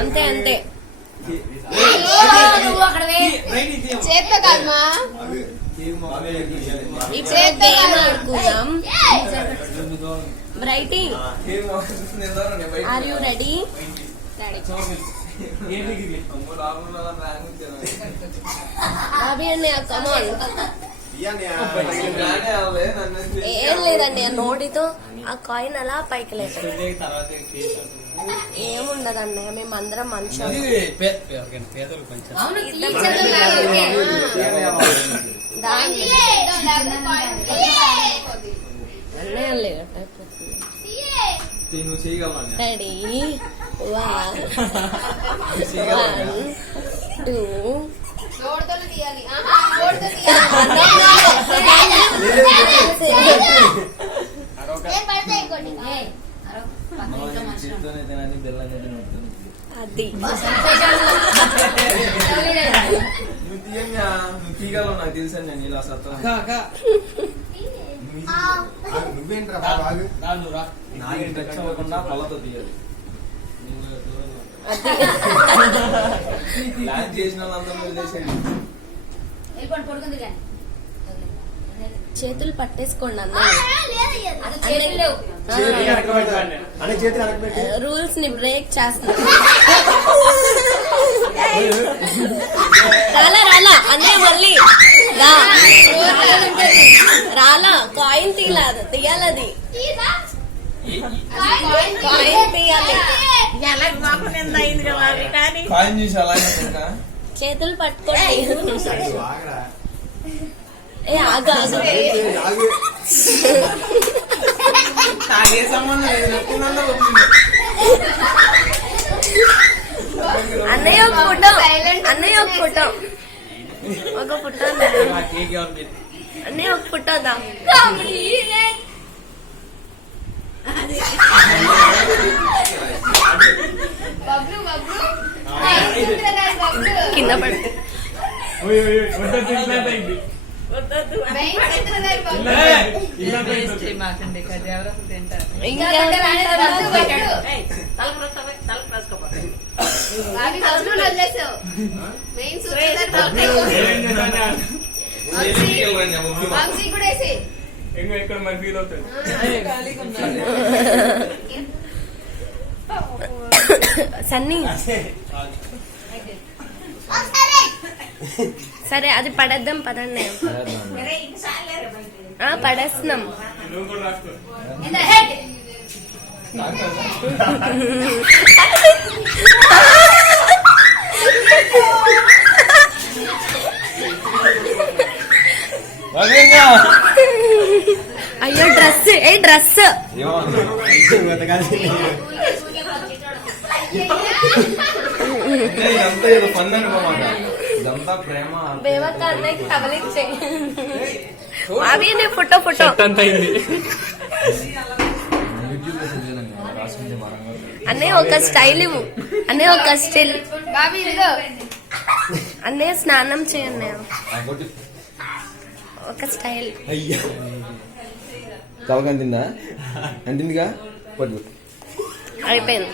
అంతే అంతే చేత కాదమ్మా ఆడుకుందాం. Writing are you ready? అవి అండి కమాన్. ఏం లేదండి, ఆ నోటితో ఆ కాయిన్ అలా పైకి లేదు. ఏముండదండి, మేమందరం మనుషులు. రెడీ 1 2 అది తీగలో నాకు తెలుసా, నేను ఇలా సత్తా నువ్వేంట్రా అవ్వకుండా పళ్ళతో తీయాలి. ప్లాన్ చేసిన వాళ్ళందరూ వదిలేసేయండి. చేతులు పట్టేసుకోండి అన్న. రూల్స్ ని బ్రేక్ చేస్తున్నా. రాలా రాలా అన్నయ్య మళ్ళీ రాలా. కాయిన్ తీయాలది చేతులు పట్టుకోండి. ఏ ఆగా అన్నయ్య ఒక ఫోటో, అన్నయ్య ఒక ఫోటో, ఒక ఫోటో అన్నయ్య ఒక ఫోటో దా. కింద పడుతుంది. సన్నీ సరే అది పడేద్దాం పదండి. పడేస్తున్నాం. అయ్యో డ్రెస్, ఏ డ్రెస్ బేవక్క అన్నయ్యకి తగలిచ్చే. అవి ఫోటో ఫోటో అన్నయ్య ఒక స్టైల్ ఇవ్వు. అన్నయ్య ఒక స్టైల్. అన్నయ్య స్నానం చేయండి. ఒక స్టైల్. తలకంటిందా అంటిందిగా పట్టు అయిపోయింది.